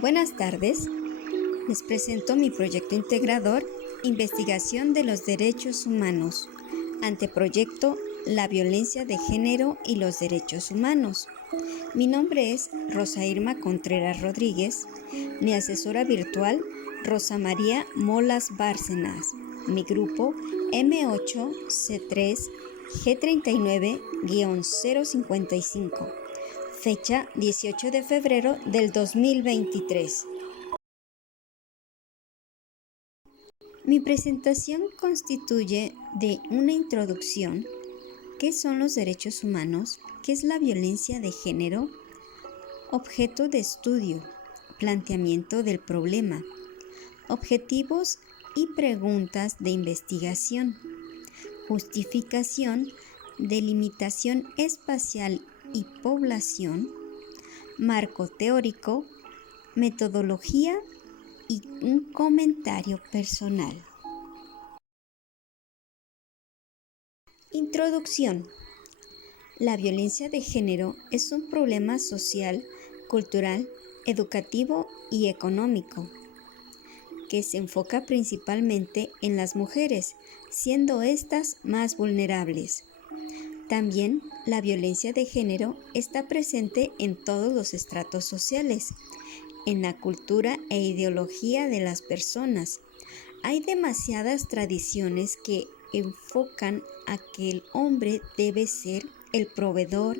Buenas tardes, les presento mi proyecto integrador Investigación de los Derechos Humanos, anteproyecto La violencia de género y los derechos humanos. Mi nombre es Rosa Irma Contreras Rodríguez, mi asesora virtual Rosa María Molas Bárcenas, mi grupo M8C3G39-055. Fecha 18 de febrero del 2023. Mi presentación constituye de una introducción. ¿Qué son los derechos humanos? ¿Qué es la violencia de género? Objeto de estudio, planteamiento del problema, objetivos y preguntas de investigación, justificación, delimitación espacial y población, marco teórico, metodología y un comentario personal. Introducción. La violencia de género es un problema social, cultural, educativo y económico que se enfoca principalmente en las mujeres, siendo éstas más vulnerables. También la violencia de género está presente en todos los estratos sociales, en la cultura e ideología de las personas. Hay demasiadas tradiciones que enfocan a que el hombre debe ser el proveedor,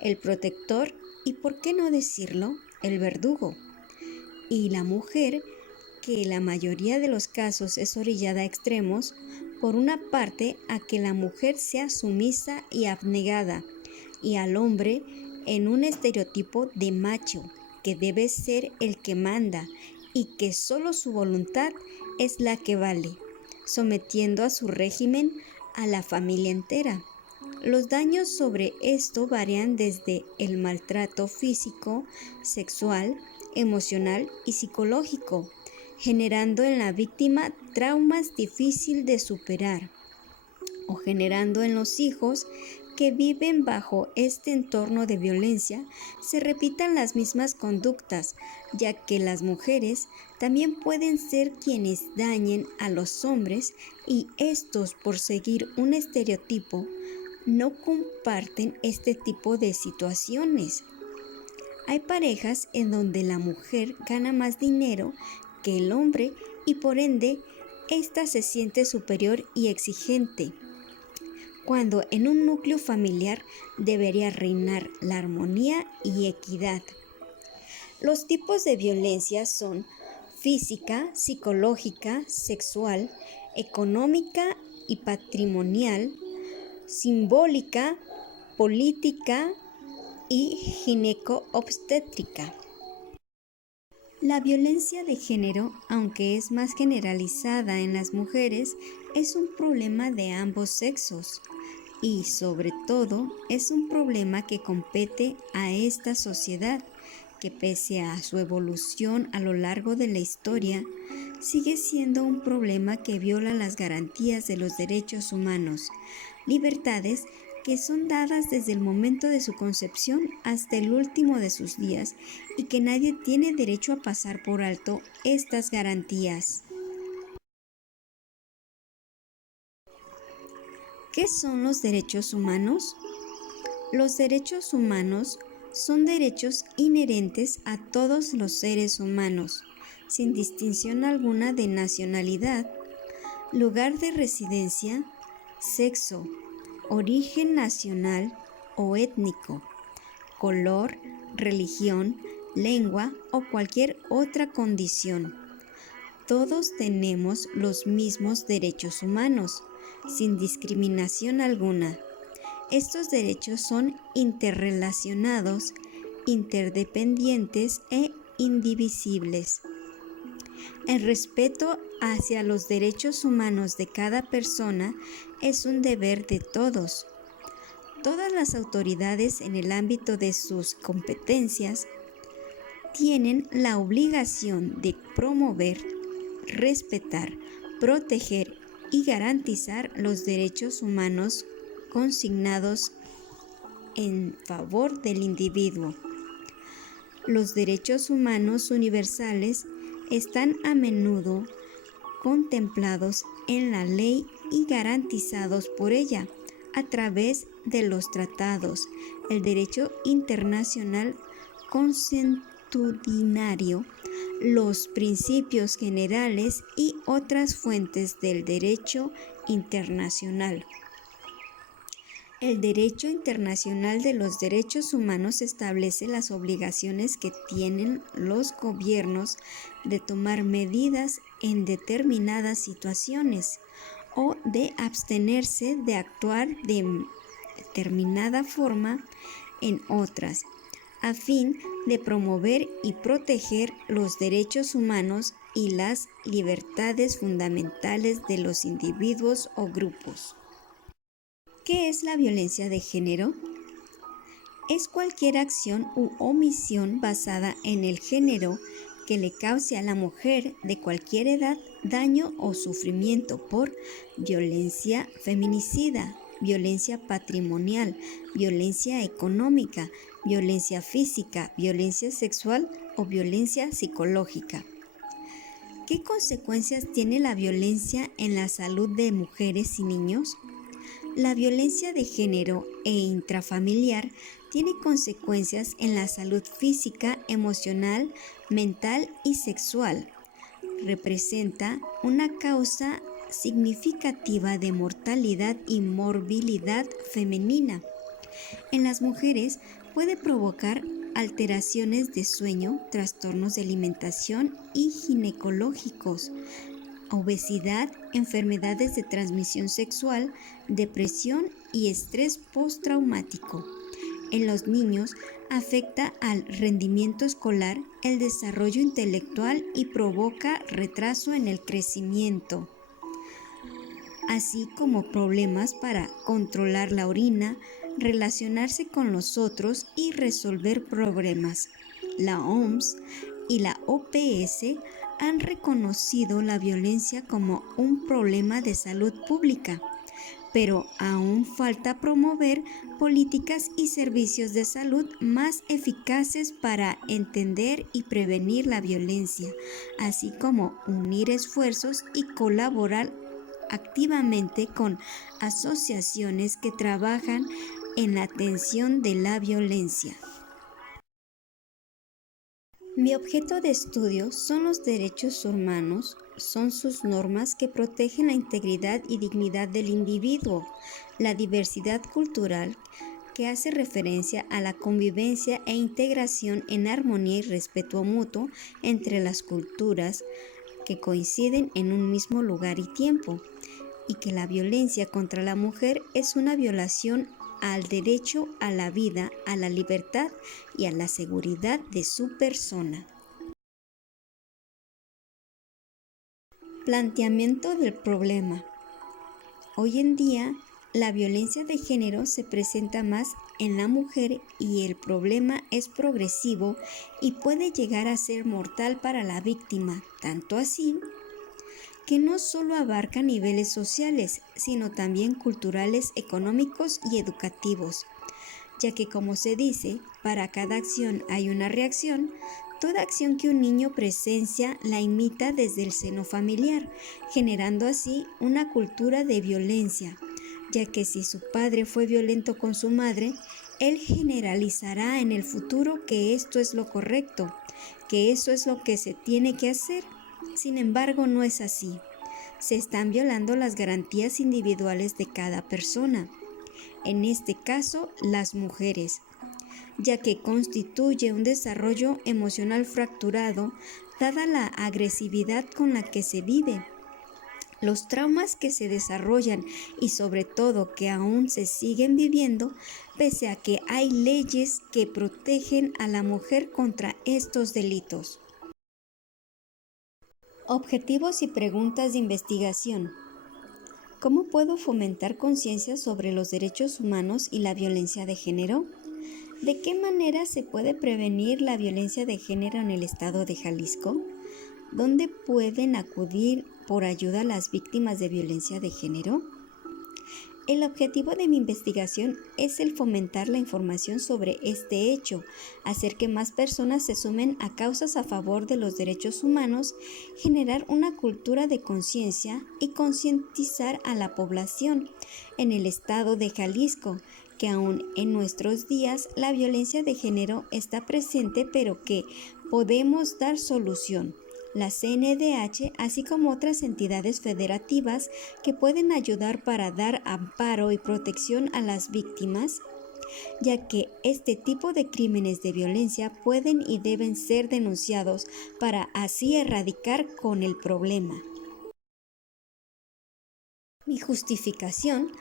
el protector y, por qué no decirlo, el verdugo. Y la mujer, que en la mayoría de los casos es orillada a extremos, por una parte a que la mujer sea sumisa y abnegada, y al hombre en un estereotipo de macho, que debe ser el que manda y que solo su voluntad es la que vale, sometiendo a su régimen a la familia entera. Los daños sobre esto varían desde el maltrato físico, sexual, emocional y psicológico, generando en la víctima traumas difíciles de superar, o generando en los hijos que viven bajo este entorno de violencia se repitan las mismas conductas, ya que las mujeres también pueden ser quienes dañen a los hombres y estos, por seguir un estereotipo, no comparten este tipo de situaciones. Hay parejas en donde la mujer gana más dinero que el hombre y por ende, ésta se siente superior y exigente, cuando en un núcleo familiar debería reinar la armonía y equidad. Los tipos de violencia son física, psicológica, sexual, económica y patrimonial, simbólica, política y gineco-obstétrica. La violencia de género, aunque es más generalizada en las mujeres, es un problema de ambos sexos y, sobre todo, es un problema que compete a esta sociedad, que pese a su evolución a lo largo de la historia, sigue siendo un problema que viola las garantías de los derechos humanos, libertades que son dadas desde el momento de su concepción hasta el último de sus días y que nadie tiene derecho a pasar por alto estas garantías. ¿Qué son los derechos humanos? Los derechos humanos son derechos inherentes a todos los seres humanos, sin distinción alguna de nacionalidad, lugar de residencia, sexo, origen nacional o étnico, color, religión, lengua o cualquier otra condición. Todos tenemos los mismos derechos humanos, sin discriminación alguna. Estos derechos son interrelacionados, interdependientes e indivisibles. El respeto hacia los derechos humanos de cada persona es un deber de todos. Todas las autoridades en el ámbito de sus competencias tienen la obligación de promover, respetar, proteger y garantizar los derechos humanos consignados en favor del individuo. Los derechos humanos universales están a menudo contemplados en la ley y garantizados por ella a través de los tratados, el derecho internacional consuetudinario, los principios generales y otras fuentes del derecho internacional. El derecho internacional de los derechos humanos establece las obligaciones que tienen los gobiernos de tomar medidas en determinadas situaciones o de abstenerse de actuar de determinada forma en otras, a fin de promover y proteger los derechos humanos y las libertades fundamentales de los individuos o grupos. ¿Qué es la violencia de género? Es cualquier acción u omisión basada en el género que le cause a la mujer de cualquier edad daño o sufrimiento por violencia feminicida, violencia patrimonial, violencia económica, violencia física, violencia sexual o violencia psicológica. ¿Qué consecuencias tiene la violencia en la salud de mujeres y niños? La violencia de género e intrafamiliar tiene consecuencias en la salud física, emocional, mental y sexual. Representa una causa significativa de mortalidad y morbilidad femenina. En las mujeres puede provocar alteraciones de sueño, trastornos de alimentación y ginecológicos, obesidad, enfermedades de transmisión sexual, depresión y estrés postraumático. En los niños afecta al rendimiento escolar, el desarrollo intelectual y provoca retraso en el crecimiento, así como problemas para controlar la orina, relacionarse con los otros y resolver problemas. La OMS y la OPS han reconocido la violencia como un problema de salud pública, pero aún falta promover políticas y servicios de salud más eficaces para entender y prevenir la violencia, así como unir esfuerzos y colaborar activamente con asociaciones que trabajan en la atención de la violencia. Mi objeto de estudio son los derechos humanos, son sus normas que protegen la integridad y dignidad del individuo, la diversidad cultural que hace referencia a la convivencia e integración en armonía y respeto mutuo entre las culturas que coinciden en un mismo lugar y tiempo, y que la violencia contra la mujer es una violación al derecho a la vida, a la libertad y a la seguridad de su persona. Planteamiento del problema. Hoy en día, la violencia de género se presenta más en la mujer y el problema es progresivo y puede llegar a ser mortal para la víctima, tanto así que no solo abarca niveles sociales, sino también culturales, económicos y educativos, ya que como se dice, para cada acción hay una reacción. Toda acción que un niño presencia la imita desde el seno familiar, generando así una cultura de violencia, ya que si su padre fue violento con su madre, él generalizará en el futuro que esto es lo correcto, que eso es lo que se tiene que hacer. Sin embargo, no es así. Se están violando las garantías individuales de cada persona, en este caso las mujeres, ya que constituye un desarrollo emocional fracturado dada la agresividad con la que se vive, los traumas que se desarrollan y sobre todo que aún se siguen viviendo, pese a que hay leyes que protegen a la mujer contra estos delitos. Objetivos y preguntas de investigación. ¿Cómo puedo fomentar conciencia sobre los derechos humanos y la violencia de género? ¿De qué manera se puede prevenir la violencia de género en el estado de Jalisco? ¿Dónde pueden acudir por ayuda a las víctimas de violencia de género? El objetivo de mi investigación es el fomentar la información sobre este hecho, hacer que más personas se sumen a causas a favor de los derechos humanos, generar una cultura de conciencia y concientizar a la población en el estado de Jalisco, que aún en nuestros días la violencia de género está presente, pero que podemos dar solución. La CNDH, así como otras entidades federativas que pueden ayudar para dar amparo y protección a las víctimas, ya que este tipo de crímenes de violencia pueden y deben ser denunciados para así erradicar con el problema. Mi justificación: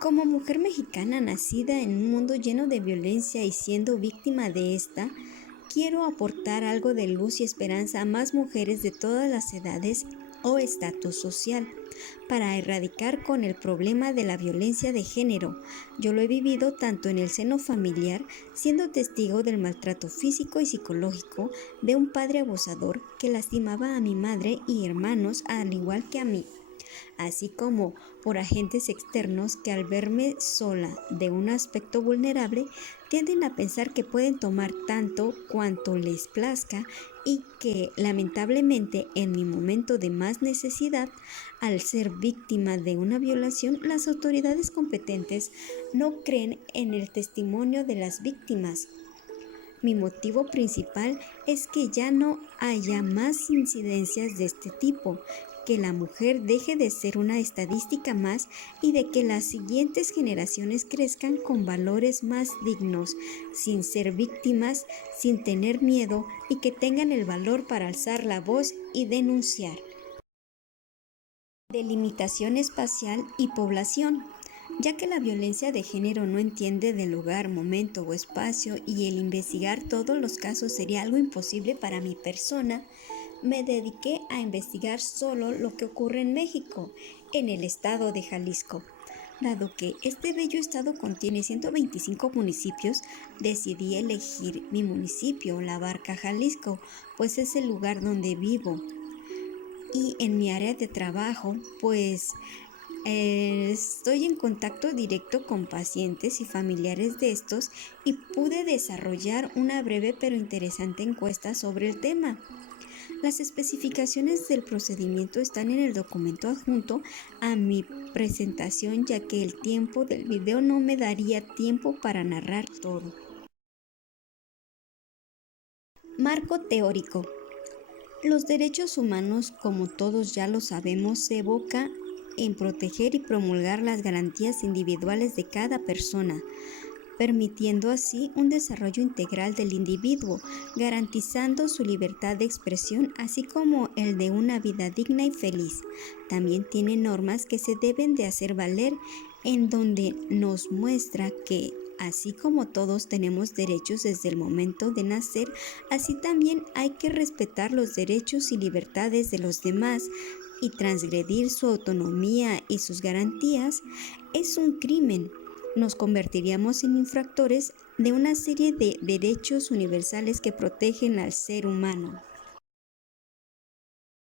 como mujer mexicana nacida en un mundo lleno de violencia y siendo víctima de esta, quiero aportar algo de luz y esperanza a más mujeres de todas las edades o estatus social para erradicar con el problema de la violencia de género. Yo lo he vivido tanto en el seno familiar, siendo testigo del maltrato físico y psicológico de un padre abusador que lastimaba a mi madre y hermanos al igual que a mí, así como por agentes externos que al verme sola de un aspecto vulnerable tienden a pensar que pueden tomar tanto cuanto les plazca y que lamentablemente en mi momento de más necesidad, al ser víctima de una violación, las autoridades competentes no creen en el testimonio de las víctimas. Mi motivo principal es que ya no haya más incidencias de este tipo, que la mujer deje de ser una estadística más y de que las siguientes generaciones crezcan con valores más dignos, sin ser víctimas, sin tener miedo y que tengan el valor para alzar la voz y denunciar. Delimitación espacial y población. Ya que la violencia de género no entiende de lugar, momento o espacio y el investigar todos los casos sería algo imposible para mi persona, me dediqué a investigar solo lo que ocurre en México, en el estado de Jalisco. Dado que este bello estado contiene 125 municipios, decidí elegir mi municipio, La Barca, Jalisco, pues es el lugar donde vivo. Y en mi área de trabajo, pues estoy en contacto directo con pacientes y familiares de estos y pude desarrollar una breve pero interesante encuesta sobre el tema. Las especificaciones del procedimiento están en el documento adjunto a mi presentación, ya que el tiempo del video no me daría tiempo para narrar todo. Marco teórico. Los derechos humanos, como todos ya lo sabemos, se evoca en proteger y promulgar las garantías individuales de cada persona, permitiendo así un desarrollo integral del individuo, garantizando su libertad de expresión, así como el de una vida digna y feliz. También tiene normas que se deben de hacer valer, en donde nos muestra que, así como todos tenemos derechos desde el momento de nacer, así también hay que respetar los derechos y libertades de los demás, y transgredir su autonomía y sus garantías es un crimen. Nos convertiríamos en infractores de una serie de derechos universales que protegen al ser humano.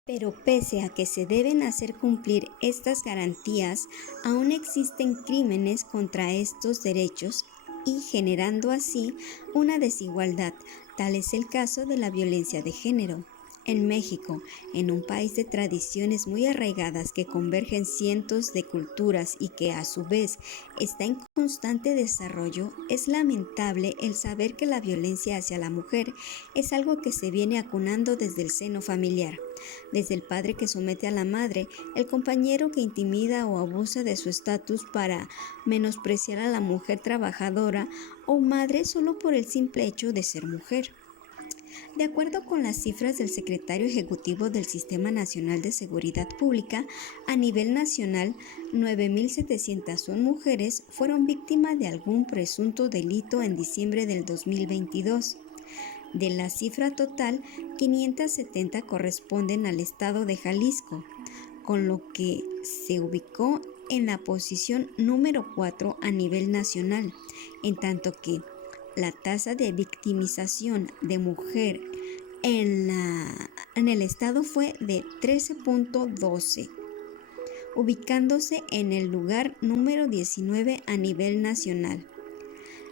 Pero pese a que se deben hacer cumplir estas garantías, aún existen crímenes contra estos derechos y generando así una desigualdad. Tal es el caso de la violencia de género. En México, en un país de tradiciones muy arraigadas que convergen cientos de culturas y que a su vez está en constante desarrollo, es lamentable el saber que la violencia hacia la mujer es algo que se viene acunando desde el seno familiar, desde el padre que somete a la madre, el compañero que intimida o abusa de su estatus para menospreciar a la mujer trabajadora o madre solo por el simple hecho de ser mujer. De acuerdo con las cifras del Secretario Ejecutivo del Sistema Nacional de Seguridad Pública, a nivel nacional, 9.701 mujeres fueron víctimas de algún presunto delito en diciembre del 2022. De la cifra total, 570 corresponden al estado de Jalisco, con lo que se ubicó en la posición número 4 a nivel nacional, en tanto que la tasa de victimización de mujer en el estado fue de 13.12, ubicándose en el lugar número 19 a nivel nacional.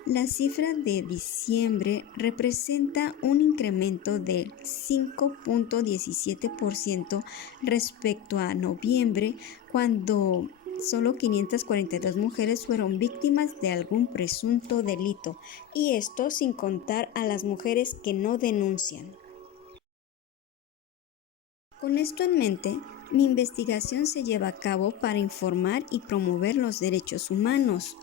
La cifra de diciembre representa un incremento del 5.17% respecto a noviembre, cuando solo 542 mujeres fueron víctimas de algún presunto delito, y esto sin contar a las mujeres que no denuncian. Con esto en mente, mi investigación se lleva a cabo para informar y promover los derechos humanos,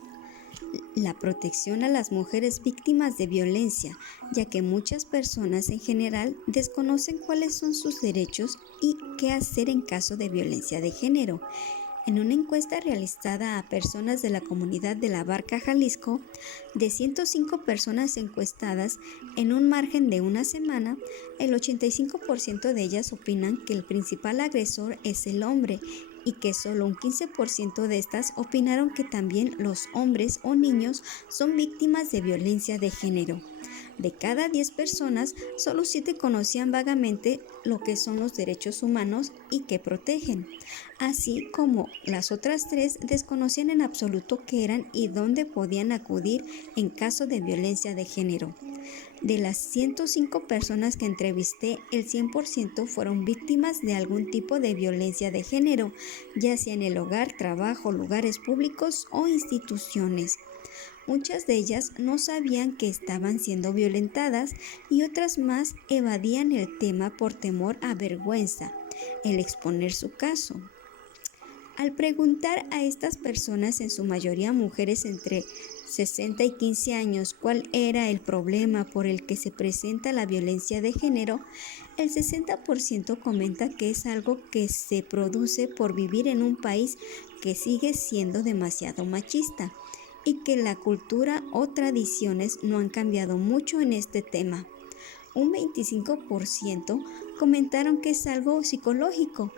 la protección a las mujeres víctimas de violencia, ya que muchas personas en general desconocen cuáles son sus derechos y qué hacer en caso de violencia de género. En una encuesta realizada a personas de la comunidad de La Barca, Jalisco, de 105 personas encuestadas en un margen de una semana, el 85% de ellas opinan que el principal agresor es el hombre, y que solo un 15% de estas opinaron que también los hombres o niños son víctimas de violencia de género. De cada 10 personas, solo 7 conocían vagamente lo que son los derechos humanos y que protegen, así como las otras 3 desconocían en absoluto qué eran y dónde podían acudir en caso de violencia de género. De las 105 personas que entrevisté, el 100% fueron víctimas de algún tipo de violencia de género, ya sea en el hogar, trabajo, lugares públicos o instituciones. Muchas de ellas no sabían que estaban siendo violentadas y otras más evadían el tema por temor a vergüenza, el exponer su caso. Al preguntar a estas personas, en su mayoría mujeres entre 60 y 15 años, cuál era el problema por el que se presenta la violencia de género, el 60% comenta que es algo que se produce por vivir en un país que sigue siendo demasiado machista y que la cultura o tradiciones no han cambiado mucho en este tema. Un 25% comentaron que es algo psicológico,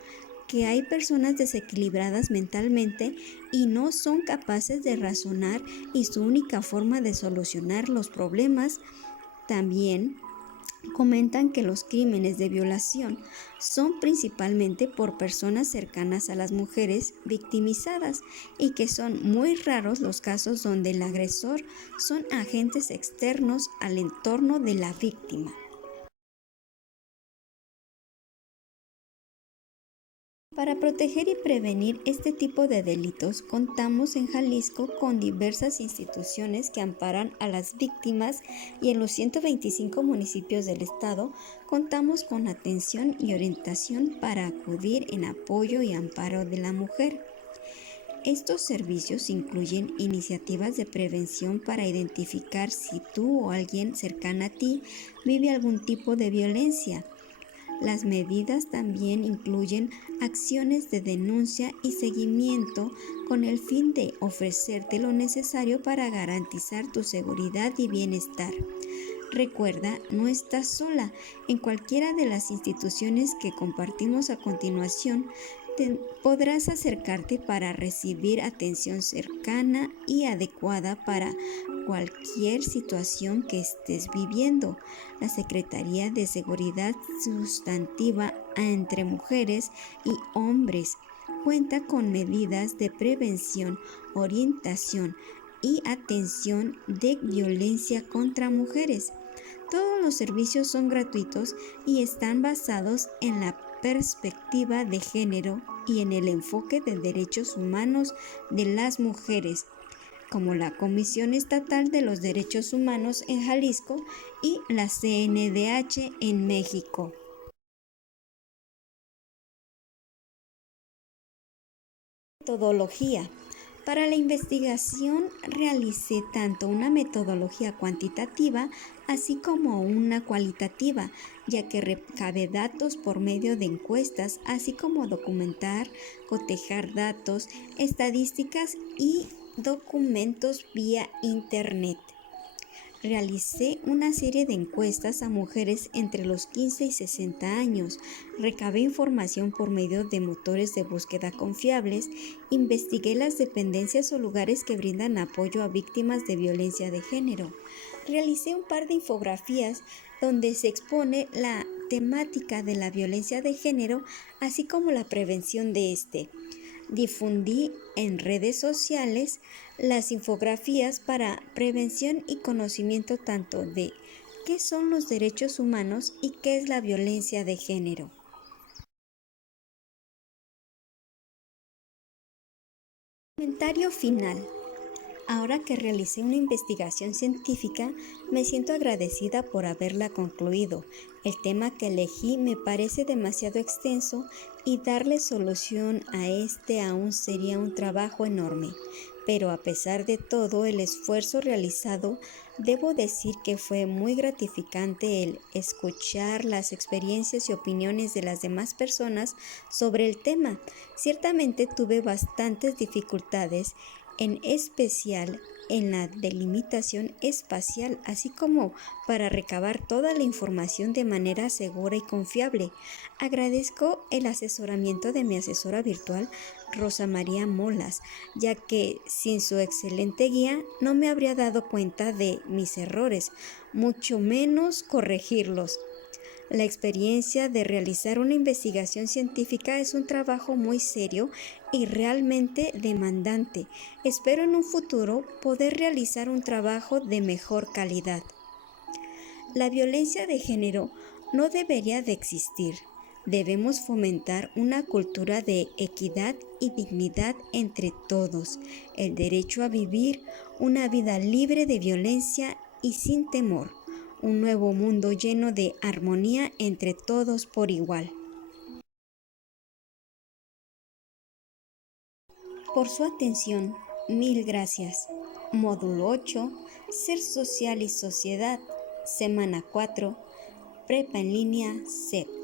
que hay personas desequilibradas mentalmente y no son capaces de razonar y su única forma de solucionar los problemas. También comentan que los crímenes de violación son principalmente por personas cercanas a las mujeres victimizadas y que son muy raros los casos donde el agresor son agentes externos al entorno de la víctima. Para proteger y prevenir este tipo de delitos, contamos en Jalisco con diversas instituciones que amparan a las víctimas, y en los 125 municipios del estado contamos con atención y orientación para acudir en apoyo y amparo de la mujer. Estos servicios incluyen iniciativas de prevención para identificar si tú o alguien cercano a ti vive algún tipo de violencia. Las medidas también incluyen acciones de denuncia y seguimiento con el fin de ofrecerte lo necesario para garantizar tu seguridad y bienestar. Recuerda, no estás sola. En cualquiera de las instituciones que compartimos a continuación, podrás acercarte para recibir atención cercana y adecuada para cualquier situación que estés viviendo. La Secretaría de Seguridad Sustantiva entre Mujeres y Hombres cuenta con medidas de prevención, orientación y atención de violencia contra mujeres. Todos los servicios son gratuitos y están basados en la perspectiva de género y en el enfoque de derechos humanos de las mujeres, como la Comisión Estatal de los Derechos Humanos en Jalisco y la CNDH en México. Metodología. Para la investigación realicé tanto una metodología cuantitativa así como una cualitativa, ya que recabe datos por medio de encuestas, así como documentar, cotejar datos, estadísticas y documentos vía Internet. Realicé una serie de encuestas a mujeres entre los 15 y 60 años, recabé información por medio de motores de búsqueda confiables, investigué las dependencias o lugares que brindan apoyo a víctimas de violencia de género. Realicé un par de infografías donde se expone la temática de la violencia de género, así como la prevención de este. Difundí en redes sociales las infografías para prevención y conocimiento tanto de qué son los derechos humanos y qué es la violencia de género. Comentario final. Ahora que realicé una investigación científica, me siento agradecida por haberla concluido. El tema que elegí me parece demasiado extenso y darle solución a este aún sería un trabajo enorme. Pero a pesar de todo el esfuerzo realizado, debo decir que fue muy gratificante el escuchar las experiencias y opiniones de las demás personas sobre el tema. Ciertamente tuve bastantes dificultades, en especial en la delimitación espacial, así como para recabar toda la información de manera segura y confiable. Agradezco el asesoramiento de mi asesora virtual, Rosa María Molas, ya que sin su excelente guía no me habría dado cuenta de mis errores, mucho menos corregirlos. La experiencia de realizar una investigación científica es un trabajo muy serio y realmente demandante. Espero en un futuro poder realizar un trabajo de mejor calidad. La violencia de género no debería de existir. Debemos fomentar una cultura de equidad y dignidad entre todos, el derecho a vivir una vida libre de violencia y sin temor, un nuevo mundo lleno de armonía entre todos por igual. Por su atención, mil gracias. Módulo 8, Ser Social y Sociedad, Semana 4, Prepa en línea, CEP.